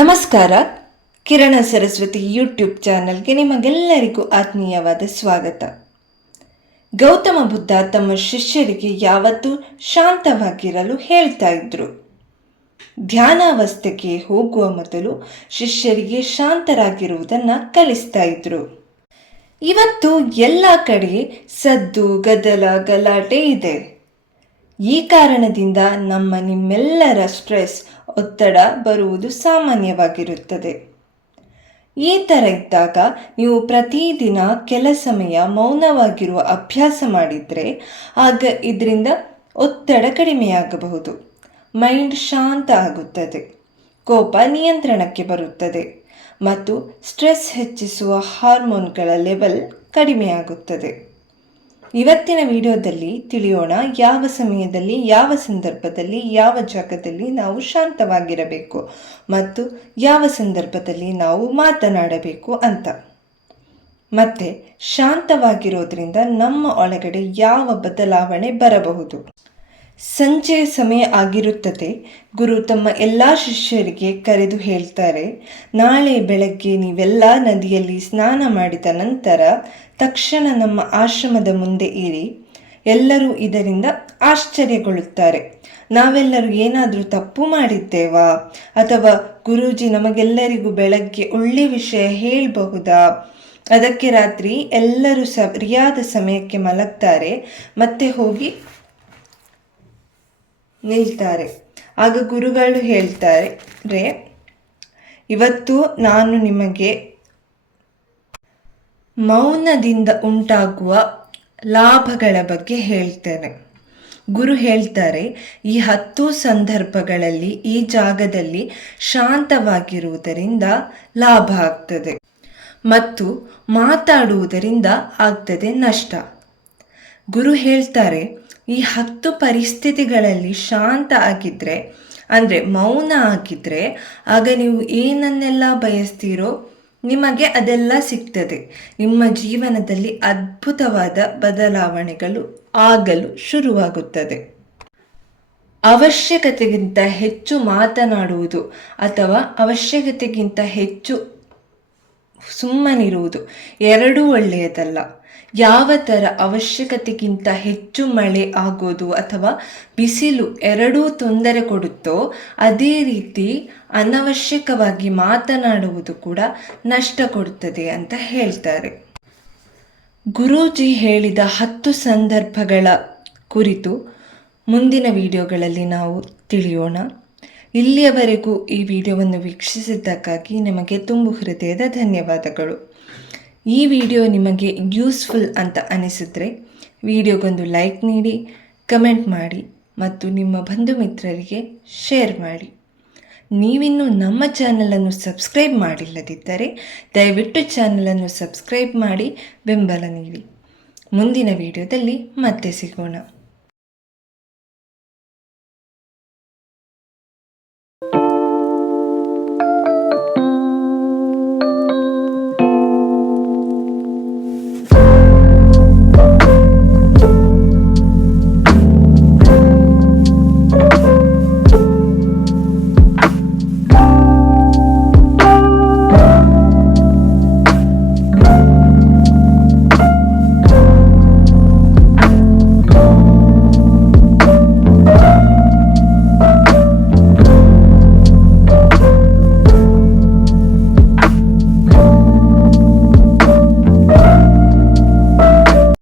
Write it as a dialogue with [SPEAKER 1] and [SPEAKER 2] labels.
[SPEAKER 1] ನಮಸ್ಕಾರ. ಕಿರಣ ಸರಸ್ವತಿ ಯೂಟ್ಯೂಬ್ ಚಾನಲ್ಗೆ ನಿಮಗೆಲ್ಲರಿಗೂ ಆತ್ಮೀಯವಾದ ಸ್ವಾಗತ. ಗೌತಮ ಬುದ್ಧ ತಮ್ಮ ಶಿಷ್ಯರಿಗೆ ಯಾವತ್ತೂ ಶಾಂತವಾಗಿರಲು ಹೇಳ್ತಾ ಇದ್ರು. ಧ್ಯಾನಾವಸ್ಥೆಗೆ ಹೋಗುವ ಮೊದಲು ಶಿಷ್ಯರಿಗೆ ಶಾಂತರಾಗಿರುವುದನ್ನು ಕಲಿಸ್ತಾ ಇದ್ರು. ಇವತ್ತು ಎಲ್ಲ ಕಡೆ ಸದ್ದು ಗದ್ದಲ ಗಲಾಟೆ ಇದೆ. ಈ ಕಾರಣದಿಂದ ನಮ್ಮ ನಿಮ್ಮೆಲ್ಲರ ಸ್ಟ್ರೆಸ್ ಒತ್ತಡ ಬರುವುದು ಸಾಮಾನ್ಯವಾಗಿರುತ್ತದೆ. ಈ ಥರ ಇದ್ದಾಗ ನೀವು ಪ್ರತಿದಿನ ಕೆಲ ಸಮಯ ಮೌನವಾಗಿರುವ ಅಭ್ಯಾಸ ಮಾಡಿದರೆ ಆಗ ಇದರಿಂದ ಒತ್ತಡ ಕಡಿಮೆಯಾಗಬಹುದು. ಮೈಂಡ್ ಶಾಂತ ಆಗುತ್ತದೆ. ಕೋಪ ನಿಯಂತ್ರಣಕ್ಕೆ ಬರುತ್ತದೆ. ಮತ್ತು ಸ್ಟ್ರೆಸ್ ಹೆಚ್ಚಿಸುವ ಹಾರ್ಮೋನ್ಗಳ ಲೆವೆಲ್ ಕಡಿಮೆಯಾಗುತ್ತದೆ. ಇವತ್ತಿನ ವಿಡಿಯೋದಲ್ಲಿ ತಿಳಿಯೋಣ ಯಾವ ಸಮಯದಲ್ಲಿ, ಯಾವ ಸಂದರ್ಭದಲ್ಲಿ, ಯಾವ ಜಾಗದಲ್ಲಿ ನಾವು ಶಾಂತವಾಗಿರಬೇಕು ಮತ್ತು ಯಾವ ಸಂದರ್ಭದಲ್ಲಿ ನಾವು ಮಾತನಾಡಬೇಕು ಅಂತ. ಮತ್ತೆ, ಶಾಂತವಾಗಿರೋದ್ರಿಂದ ನಮ್ಮ ಒಳಗಡೆ ಯಾವ ಬದಲಾವಣೆ ಬರಬಹುದು? ಸಂಜೆ ಸಮಯ ಆಗಿರುತ್ತದೆ. ಗುರು ತಮ್ಮ ಎಲ್ಲ ಶಿಷ್ಯರಿಗೆ ಕರೆದು ಹೇಳ್ತಾರೆ, ನಾಳೆ ಬೆಳಗ್ಗೆ ನೀವೆಲ್ಲ ನದಿಯಲ್ಲಿ ಸ್ನಾನ ಮಾಡಿದ ನಂತರ ತಕ್ಷಣ ನಮ್ಮ ಆಶ್ರಮದ ಮುಂದೆ ಇರಿ ಎಲ್ಲರೂ ಇದರಿಂದ ಆಶ್ಚರ್ಯಗೊಳ್ಳುತ್ತಾರೆ. ನಾವೆಲ್ಲರೂ ಏನಾದರೂ ತಪ್ಪು ಮಾಡಿದ್ದೇವಾ? ಅಥವಾ ಗುರೂಜಿ ನಮಗೆಲ್ಲರಿಗೂ ಬೆಳಗ್ಗೆ ಒಳ್ಳೆ ವಿಷಯ ಹೇಳಬಹುದಾ? ಅದಕ್ಕೆ ರಾತ್ರಿ ಎಲ್ಲರೂ ಸರಿಯಾದ ಸಮಯಕ್ಕೆ ಮಲಗ್ತಾರೆ, ಮತ್ತೆ ಹೋಗಿ ನಿಲ್ತಾರೆ. ಆಗ ಗುರುಗಳು ಹೇಳ್ತಾರೆ, ಇವತ್ತು ನಾನು ನಿಮಗೆ ಮೌನದಿಂದ ಉಂಟಾಗುವ ಲಾಭಗಳ ಬಗ್ಗೆ ಹೇಳ್ತೇನೆ. ಗುರು ಹೇಳ್ತಾರೆ, ಈ ಹತ್ತು ಸಂದರ್ಭಗಳಲ್ಲಿ ಈ ಜಾಗದಲ್ಲಿ ಶಾಂತವಾಗಿರುವುದರಿಂದ ಲಾಭ ಆಗ್ತದೆ ಮತ್ತು ಮಾತಾಡುವುದರಿಂದ ಆಗ್ತದೆ ನಷ್ಟ. ಗುರು ಹೇಳ್ತಾರೆ ಈ ಹತ್ತು ಪರಿಸ್ಥಿತಿಗಳಲ್ಲಿ ಶಾಂತ ಆಗಿದ್ದರೆ ಅಂದರೆ ಮೌನ ಆಗಿದ್ದರೆ ಆಗ ನೀವು ಏನನ್ನೆಲ್ಲ ಬಯಸ್ತೀರೋ ನಿಮಗೆ ಅದೆಲ್ಲ ಸಿಗ್ತದೆ. ನಿಮ್ಮ ಜೀವನದಲ್ಲಿ ಅದ್ಭುತವಾದ ಬದಲಾವಣೆಗಳು ಆಗಲು ಶುರುವಾಗುತ್ತದೆ. ಅವಶ್ಯಕತೆಗಿಂತ ಹೆಚ್ಚು ಮಾತನಾಡುವುದು ಅಥವಾ ಅವಶ್ಯಕತೆಗಿಂತ ಹೆಚ್ಚು ಸುಮ್ಮನಿರುವುದು. ಎರಡೂ ಒಳ್ಳೆಯದಲ್ಲ. ಯಾವ ಥರ ಅವಶ್ಯಕತೆಗಿಂತ ಹೆಚ್ಚು ಮಳೆ ಆಗೋದು ಅಥವಾ ಬಿಸಿಲು ಎರಡೂ ತೊಂದರೆ ಕೊಡುತ್ತೋ, ಅದೇ ರೀತಿ ಅನವಶ್ಯಕವಾಗಿ ಮಾತನಾಡುವುದು ಕೂಡ ನಷ್ಟ ಕೊಡುತ್ತದೆ ಅಂತ ಹೇಳ್ತಾರೆ. ಗುರೂಜಿ ಹೇಳಿದ ಹತ್ತು ಸಂದರ್ಭಗಳ ಕುರಿತು ಮುಂದಿನ ವಿಡಿಯೋಗಳಲ್ಲಿ ನಾವು ತಿಳಿಯೋಣ. ಇಲ್ಲಿಯವರೆಗೂ ಈ ವಿಡಿಯೋವನ್ನು ವೀಕ್ಷಿಸಿದ್ದಕ್ಕಾಗಿ ನಿಮಗೆ ತುಂಬು ಹೃದಯದ ಧನ್ಯವಾದಗಳು. ಈ ವಿಡಿಯೋ ನಿಮಗೆ ಯೂಸ್ಫುಲ್ ಅಂತ ಅನಿಸಿದ್ರೆ ವಿಡಿಯೋಗೊಂದು ಲೈಕ್ ನೀಡಿ, ಕಮೆಂಟ್ ಮಾಡಿ ಮತ್ತು ನಿಮ್ಮ ಬಂಧು ಮಿತ್ರರಿಗೆ ಶೇರ್ ಮಾಡಿ. ನೀವಿನ್ನೂ ನಮ್ಮ ಚಾನಲನ್ನು ಸಬ್ಸ್ಕ್ರೈಬ್ ಮಾಡಿಲ್ಲದಿದ್ದರೆ ದಯವಿಟ್ಟು ಚಾನಲನ್ನು ಸಬ್ಸ್ಕ್ರೈಬ್ ಮಾಡಿ ಬೆಂಬಲ ನೀಡಿ. ಮುಂದಿನ ವಿಡಿಯೋದಲ್ಲಿ ಮತ್ತೆ ಸಿಗೋಣ.